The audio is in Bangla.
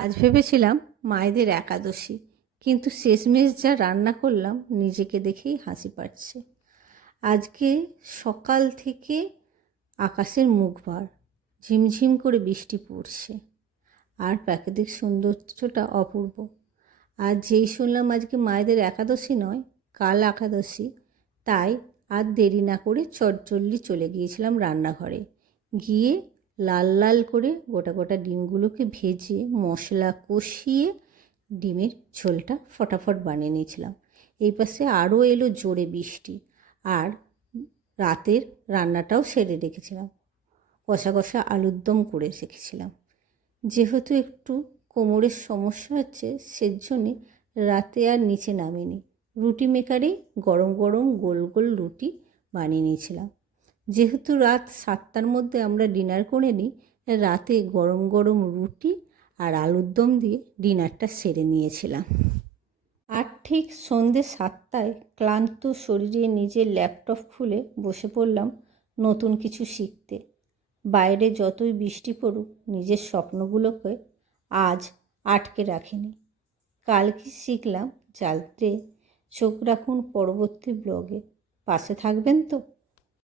আজ ভেবেছিলাম মায়েদের একাদশী, কিন্তু শেষমেশ যা রান্না করলাম নিজেকে দেখেই হাসি পাচ্ছে। আজকে সকাল থেকে আকাশের মুখ ভার, ঝিমঝিম করে বৃষ্টি পড়ছে, আর প্রাকৃতিক সৌন্দর্যটা অপূর্ব। আর যেই শুনলাম আজকে মায়েদের একাদশী নয়, কাল একাদশী, তাই আর দেরি না করে চটজলদি চলে গিয়েছিলাম রান্নাঘরে। গিয়ে লাল লাল করে গোটা গোটা ডিমগুলোকে ভেজে মশলা কষিয়ে ডিমের ঝোলটা ফটাফট বানিয়ে নিয়েছিলাম। এই পাশে আরও এলো জোরে বৃষ্টি, আর রাতের রান্নাটাও সেরে রেখেছিলাম। কষা কষা আলুর দম করে রেখেছিলাম। যেহেতু একটু কোমরের সমস্যা হচ্ছে, সেজন্যে রাতে আর নিচে নামিনি। রুটি মেকারেই গরম গরম গোল গোল রুটি বানিয়ে নিয়েছিলাম। যেহেতু রাত 7টার মধ্যে আমরা ডিনার করে নিই, রাতে গরম গরম রুটি আর আলুর দম দিয়ে ডিনারটা সেরে নিয়েছিলাম। আর ঠিক সন্ধ্যে 7টায় ক্লান্ত শরীরে নিজের ল্যাপটপ খুলে বসে পড়লাম নতুন কিছু শিখতে। বাইরে যতই বৃষ্টি পড়ুক, নিজের স্বপ্নগুলোকে আজ আটকে রাখিনি। কাল কি শিখলাম জানতে চোখ রাখুন পরবর্তী ব্লগে। পাশে থাকবেন তো?